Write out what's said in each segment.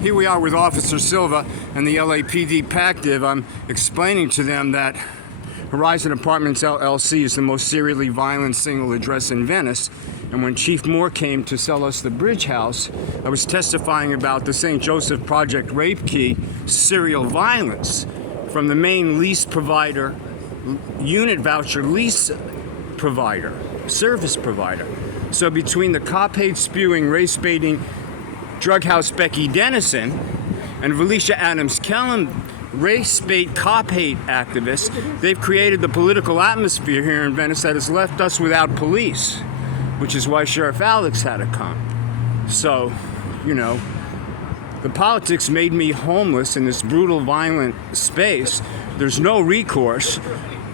Here we are with Officer Silva and the LAPD PACDIV. I'm explaining to them that Horizon Apartments LLC is the most serially violent single address in Venice. And when Chief Moore came to sell us the Bridge House, I was testifying about the St. Joseph Project rape key serial violence from the main lease provider, unit voucher lease provider, service provider. So between the cop-hate spewing, race-baiting drug house Becky Dennison and Felicia Adams-Kellum, race-bait, cop-hate activists, they've created the political atmosphere here in Venice that has left us without police, which is why Sheriff Alex had to come. So, you know, the politics made me homeless in this brutal, violent space. There's no recourse.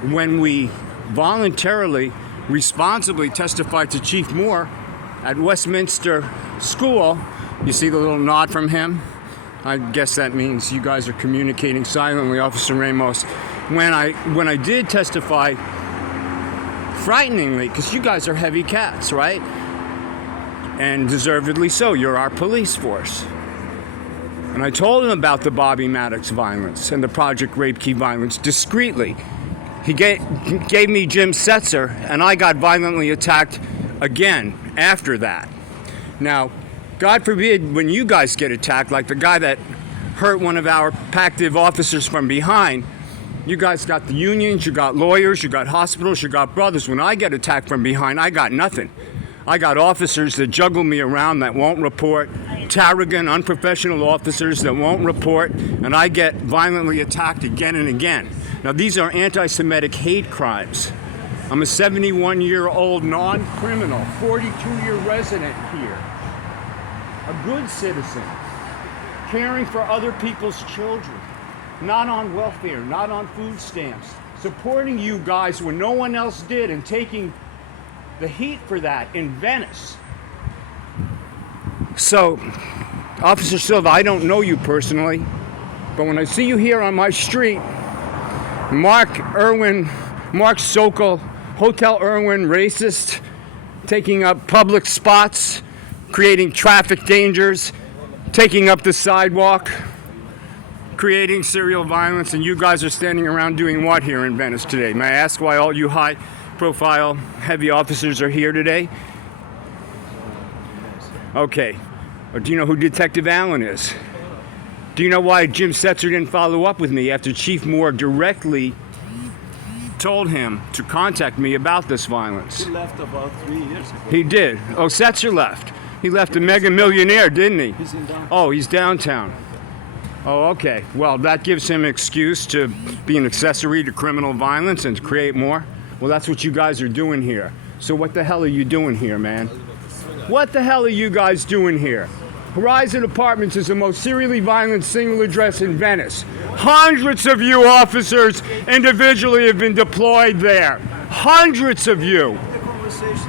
When we voluntarily, responsibly testified to Chief Moore at Westminster School, you see the little nod from him? I guess that means you guys are communicating silently, Officer Ramos. When I did testify, frighteningly, because you guys are heavy cats, right? And deservedly so, you're our police force. And I told him about the Bobby Maddox violence and the Project Rape Key violence discreetly. He gave me Jim Setzer, and I got violently attacked again after that. Now, God forbid when you guys get attacked, like the guy that hurt one of our PACDIV officers from behind, you guys got the unions, you got lawyers, you got hospitals, you got brothers. When I get attacked from behind, I got nothing. I got officers that juggle me around that won't report, tarrogant, unprofessional officers that won't report, and I get violently attacked again and again. Now, these are anti-Semitic hate crimes. I'm a 71-year-old non-criminal, 42-year resident here, a good citizen, caring for other people's children, not on welfare, not on food stamps, supporting you guys when no one else did and taking the heat for that in Venice. So, Officer Silva, I don't know you personally, but when I see you here on my street, Mark Sokol, Hotel Irwin, racist, taking up public spots, creating traffic dangers, taking up the sidewalk, creating serial violence, and you guys are standing around doing what here in Venice today? May I ask why all you high-profile, heavy officers are here today? Okay. Or do you know who Detective Allen is? Do you know why Jim Setzer didn't follow up with me after Chief Moore directly told him to contact me about this violence? He left about 3 years ago. He did. Oh, Setzer left. He left a mega millionaire, didn't he? He's in downtown. Oh, he's downtown. Oh, okay. Well, that gives him an excuse to be an accessory to criminal violence and to create more. Well, that's what you guys are doing here. So what the hell are you doing here, man? What the hell are you guys doing here? Horizon Apartments is the most serially violent single address in Venice. Hundreds of you officers individually have been deployed there. Hundreds of you.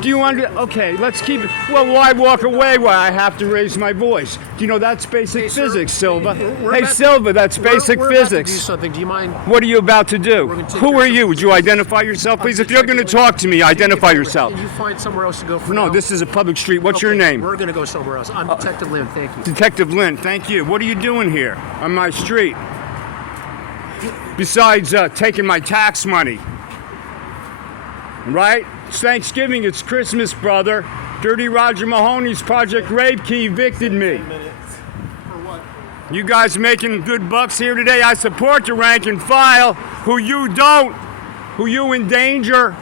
Do you okay, let's keep it. Well, why walk away while I have to raise my voice? Do you know that's basic physics, Silva? Hey, Silva, that's basic physics. About to do something. Do you mind? What are you about to do? Who are you? Would you identify yourself, please? If you're going to talk to me, identify yourself. Can you find somewhere else to go for No, now? this is a public street. What's your name? We're going to go somewhere else. I'm Detective Lynn. Thank you. Detective Lynn, thank you. What are you doing here on my street? Besides taking my tax money. Right? It's Thanksgiving, it's Christmas, brother. Dirty Roger Mahoney's Project Rape Key evicted me. You guys making good bucks here today? I support the rank and file. Who you don't, who you endanger.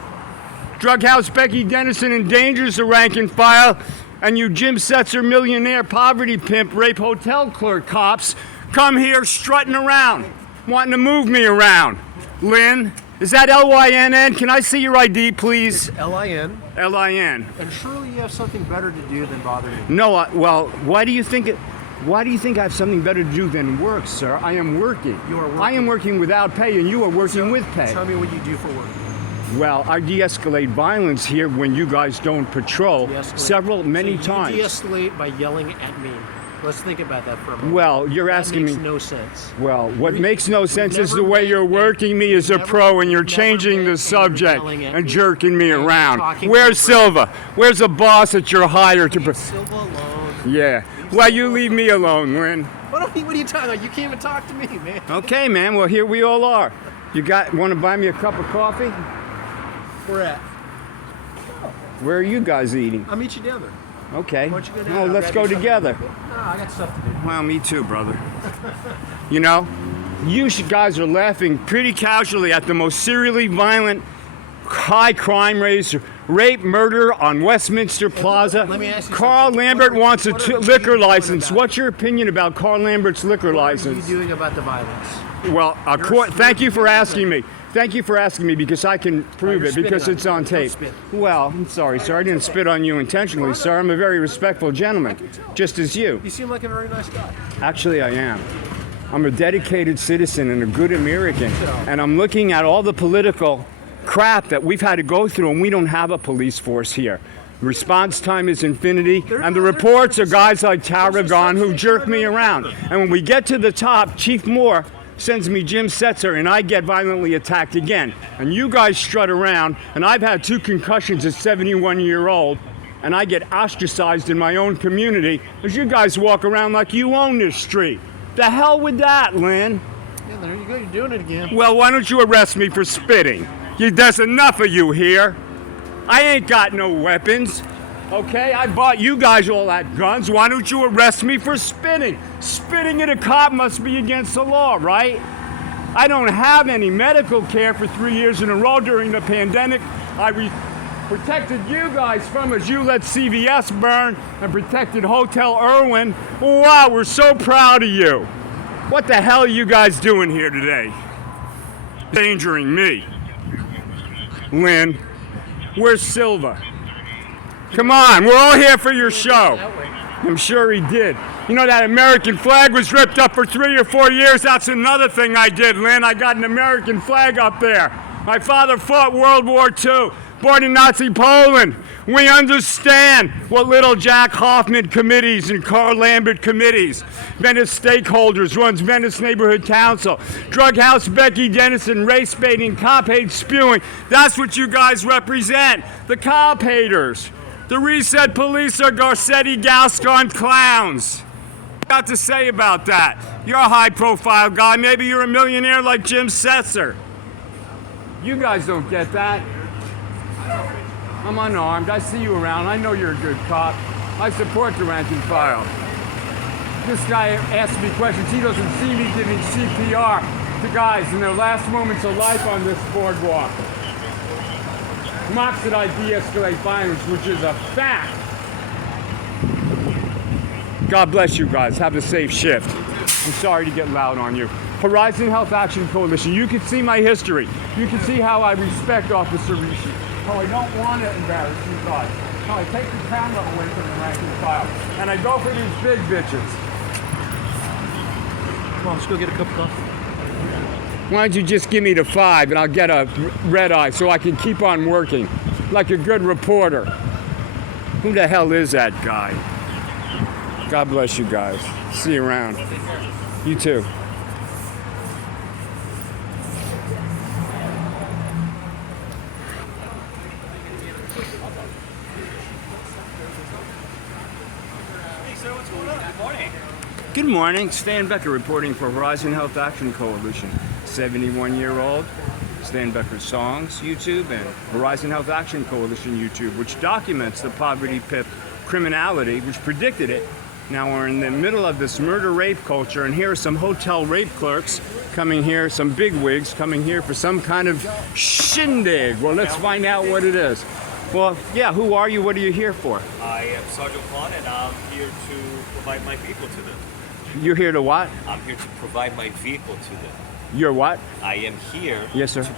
Drug house Becky Dennison endangers the rank and file. And you Jim Setzer millionaire poverty pimp rape hotel clerk cops come here strutting around, wanting to move me around. Lynn, is that L-Y-N-N? Can I see your ID, please? It's L-I-N. L-I-N. And surely you have something better to do than bother me. No, well, why do you think I have something better to do than work, sir? I am working. You are working. I am working without pay, and you are working with pay. Tell me what you do for work. Well, I de-escalate violence here when you guys don't patrol many times. You de-escalate by yelling at me. Let's think about that for a moment. Well, you're asking me. That makes no sense. Well, what makes no sense is the way you're working me as a pro, and you're changing the subject and jerking me around. Where's Silva? Where's the boss that you're hired to? Silva alone. Yeah. Well, you leave me alone, Lynn. What are you talking about? You can't even talk to me, man. Okay, man. Well, here we all are. You want to buy me a cup of coffee? Where at? Where are you guys eating? I'll meet you down there. Okay. Why don't you go down? Well, I'll let's grab go you something. together. No, I got stuff to do. Well, me too, brother. You know, guys are laughing pretty casually at the most serially violent, high crime rates, rape, murder on Westminster Plaza. Let me ask you Carl something. Lambert wants a what are you liquor doing license. about it? What's your opinion about Carl Lambert's liquor What are license? you doing about the violence? Well, thank you for asking me. Thank you for asking me because I can prove you're it because spitting it's on on me. Don't tape. spit. Well, I'm sorry, sir. I didn't spit on you intentionally, sir. I'm a very respectful gentleman, just as you. You seem like a very nice guy. Actually, I am. I'm a dedicated citizen and a good American. And I'm looking at all the political crap that we've had to go through, and we don't have a police force here. Response time is infinity, and the reports are guys like Tarragon who jerk me around. And when we get to the top, Chief Moore sends me Jim Setzer, and I get violently attacked again. And you guys strut around, and I've had 2 concussions at 71-year-old, and I get ostracized in my own community as you guys walk around like you own this street. The hell with that, Lynn? Yeah, there you go. You're doing it again. Well, why don't you arrest me for spitting? There's enough of you here. I ain't got no weapons. Okay, I bought you guys all that guns. Why don't you arrest me for spitting? Spitting at a cop must be against the law, right? I don't have any medical care for 3 years in a row during the pandemic. I protected you guys from as you let CVS burn and protected Hotel Irwin. Wow, we're so proud of you. What the hell are you guys doing here today? Endangering me. Lynn, where's Silva? Come on, we're all here for your show. I'm sure he did. You know that American flag was ripped up for 3 or 4 years? That's another thing I did, Lynn. I got an American flag up there. My father fought World War II, born in Nazi Poland. We understand what little Jack Hoffman committees and Carl Lambert committees. Venice Stakeholders runs Venice Neighborhood Council. Drug House Becky Dennison, race baiting, cop hate spewing. That's what you guys represent, the cop haters. The Reset Police are Garcetti Gascon clowns. What got to say about that? You're a high-profile guy. Maybe you're a millionaire like Jim Setzer. You guys don't get that. I'm unarmed. I see you around. I know you're a good cop. I support the rank and file. This guy asks me questions. He doesn't see me giving CPR to guys in their last moments of life on this boardwalk. Mocks that I de-escalate violence, which is a fact. God bless you guys. Have a safe shift. I'm sorry to get loud on you. Horizon Health Action Coalition. You can see my history. You can see how I respect Officer Rishi. How I don't want to embarrass you guys. How I take the camera away from the rank and file. And I go for these big bitches. Come on, let's go get a cup of coffee. Why don't you just give me the 5 and I'll get a red eye so I can keep on working like a good reporter. Who the hell is that guy? God bless you guys. See you around. You too. Good morning. Stan Becker reporting for Horizon Health Action Coalition. 71-year-old. Stan Becker Songs YouTube and Horizon Health Action Coalition YouTube, which documents the poverty pip criminality, which predicted it. Now we're in the middle of this murder-rape culture, and here are some hotel rape clerks coming here, some bigwigs coming here for some kind of shindig. Well, let's find out what it is. Well, yeah, who are you? What are you here for? I am Sergeant Kwan, and I'm here to provide my vehicle to them. You're here to what? I'm here to provide my vehicle to them. You're what? I am here Yes, sir. to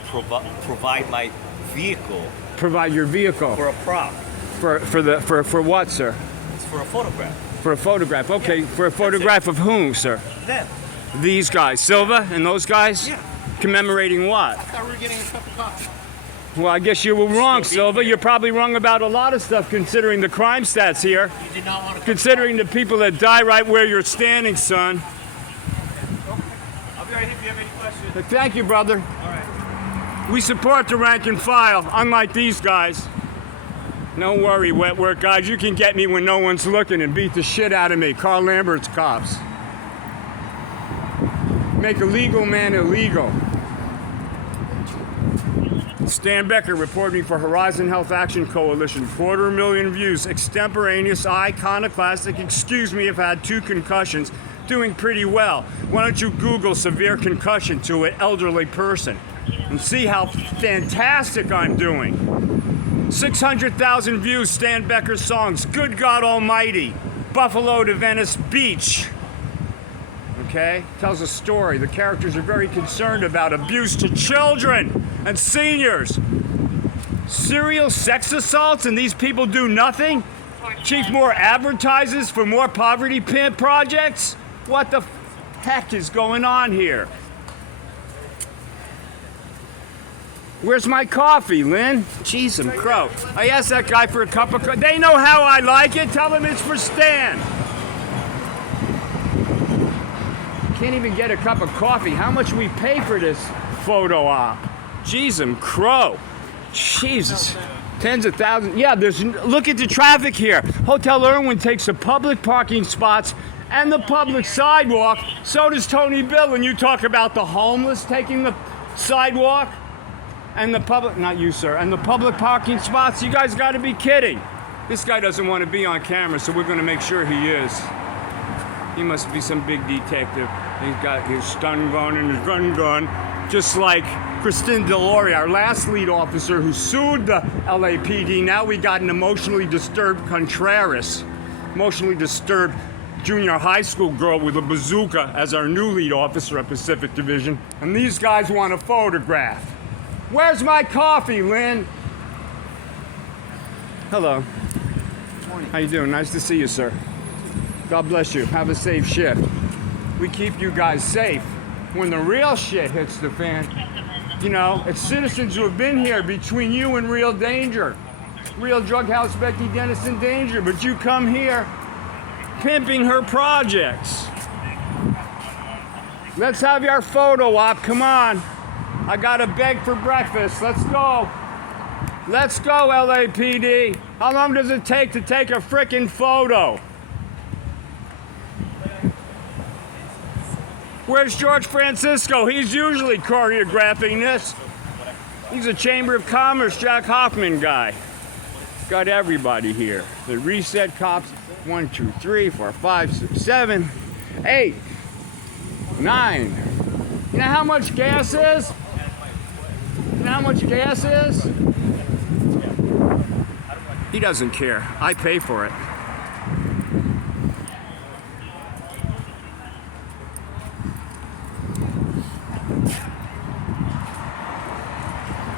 provide my vehicle Provide your vehicle. for a prop. For what, sir? It's for a photograph. For a photograph. Okay, Yeah, for a photograph of whom, sir? Them. These guys, Silva and those guys? Yeah. Commemorating what? I thought we were getting a cup of coffee. Well, I guess you were wrong, Still being Silva. here. You're probably wrong about a lot of stuff considering the crime stats here. You did not want to. Considering the people that die right where you're standing, son. I'll be right here if you have any questions. But thank you, brother. All right. We support the rank and file, unlike these guys. Don't worry, wet work guys. You can get me when no one's looking and beat the shit out of me. Carl Lambert's cops. Make a legal man illegal. Stan Becker reporting for Horizon Health Action Coalition. 250,000 views. Extemporaneous, iconoclastic. Excuse me if I had 2 concussions. Doing pretty well. Why don't you Google severe concussion to an elderly person and see how fantastic I'm doing. 600,000 views, Stan Becker songs. Good God Almighty. Buffalo to Venice Beach. Okay? Tells a story. The characters are very concerned about abuse to children and seniors. Serial sex assaults and these people do nothing? Chief Moore advertises for more poverty pimp projects? What the heck is going on here? Where's my coffee, Lynn? Jeez and crow. I asked that guy for a cup of coffee. They know how I like it. Tell them it's for Stan. Can't even get a cup of coffee. How much we pay for this photo op? Jeez and crow. Jesus. Tens of thousands. Yeah, look at the traffic here. Hotel Irwin takes the public parking spots and the public sidewalk. So does Tony Bill. And you talk about the homeless taking the sidewalk and the public, not you, sir, and the public parking spots. You guys got to be kidding. This guy doesn't want to be on camera, so we're going to make sure he is. He must be some big detective. He's got his stun gun and his gun, just like Christine Delory, our last lead officer who sued the LAPD. Now we got an emotionally disturbed Contreras, emotionally disturbed junior high school girl with a bazooka as our new lead officer at Pacific Division. And these guys want a photograph. Where's my coffee, Lynn? Hello. How you doing? Nice to see you, sir. God bless you. Have a safe shift. We keep you guys safe. When the real shit hits the fan, you know, it's citizens who have been here between you and real danger. Real drug house Becky Dennis in danger, but you come here pimping her projects. Let's have your photo op. Come on. I gotta beg for breakfast. Let's go. Let's go, LAPD. How long does it take to take a frickin' photo? Where's George Francisco? He's usually choreographing this. He's a Chamber of Commerce Jack Hoffman guy. Got everybody here. The reset cops. 1, 2, 3, 4, 5, 6, 7, 8, 9. You know how much gas is? You know how much gas is? He doesn't care. I pay for it.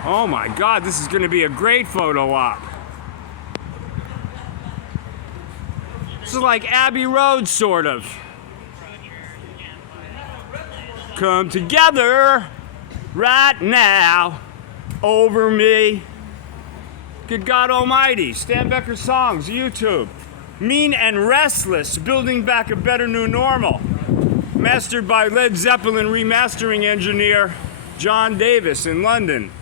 Oh my God, this is going to be a great photo op. This is like Abbey Road, sort of. Come together right now over me. Good God Almighty. Stan Becker songs, YouTube. Mean and Restless, building back a better new normal. Mastered by Led Zeppelin remastering engineer John Davis in London.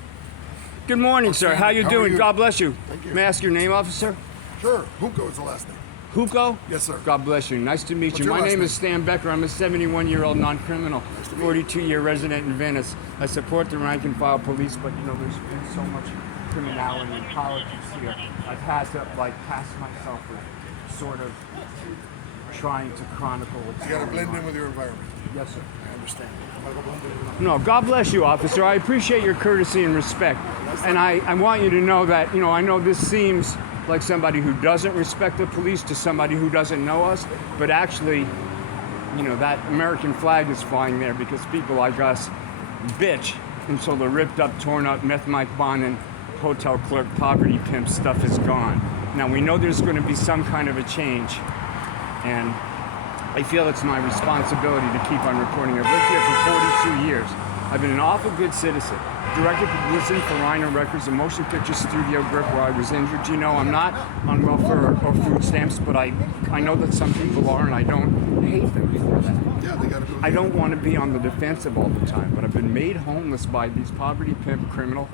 Good morning, sir. How you doing? God bless you. Thank you. May I ask your name, officer? Sure. Hugo is the last name. Hugo? Yes, sir. God bless you. Nice to meet What's you. your My last name name? is Stan Becker. I'm a 71-year-old non-criminal, 42-year resident in Venice. I support the rank and file police, but you know, there's been so much criminality and politics here. I've had to pass myself with sort of trying to chronicle what's You got to going blend on. in with your environment. Yes, sir. I understand. I'm gonna go blend in with No, God bless you, officer. I appreciate your courtesy and respect. And I want you to know that, you know, I know this seems like somebody who doesn't respect the police to somebody who doesn't know us, but actually, you know, that American flag is flying there because people like us bitch until the ripped up, torn up meth Mike Bond and hotel clerk poverty pimp stuff is gone. Now we know there's going to be some kind of a change, and I feel it's my responsibility to keep on reporting. I've lived here for 42 years. I've been an awful good citizen. Directed publicity for Rhino Records, a motion picture studio grip where I was injured. You know, I'm not on welfare or food stamps, but I know that some people are, and I don't hate them for that. it. Yeah, they got to do it. I don't want to be on the defensive all the time, but I've been made homeless by these poverty pimp criminal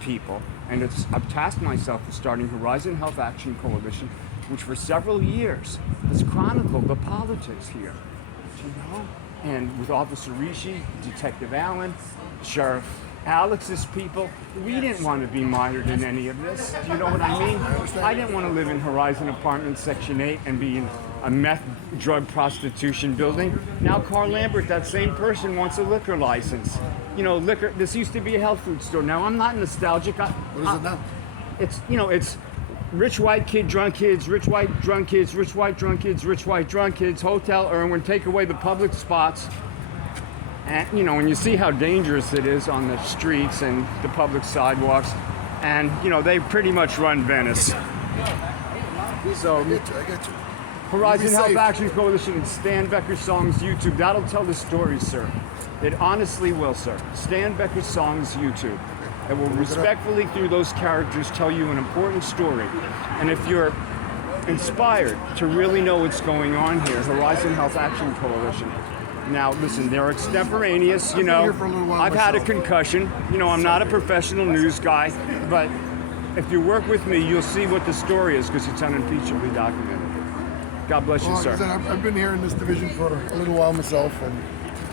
people, and I've tasked myself with starting Horizon Health Action Coalition, which for several years has chronicled the politics here, you know? And with Officer Rishi, Detective Allen, Sheriff Alex's people, we didn't want to be mired in any of this. Do you know what I mean? I didn't want to live in Horizon Apartments Section 8 and be in a meth drug prostitution building. Now Carl Lambert, that same person, wants a liquor license. You know, liquor, this used to be a health food store. Now I'm not nostalgic. What is it now? It's, you know, it's rich white kid, drunk kids, rich white drunk kids, rich white drunk kids, rich white drunk kids, Hotel Irwin, take away the public spots. And, you know, and you see how dangerous it is on the streets and the public sidewalks. And, you know, they pretty much run Venice. So, I get you. Horizon Be Health safe. Action Coalition and Stan Becker Songs YouTube. That'll tell the story, sir. It honestly will, sir. Stan Becker Songs YouTube. It will respectfully, through those characters, tell you an important story. And if you're inspired to really know what's going on here, Horizon Health Action Coalition. Now, listen, they're extemporaneous, you I've been know. here for a little while I've had a myself. concussion. You know, I'm not a professional news guy, but if you work with me, you'll see what the story is because it's unimpeachably documented. God bless you, Well, like I sir. said, I've been here in this division for a little while myself, and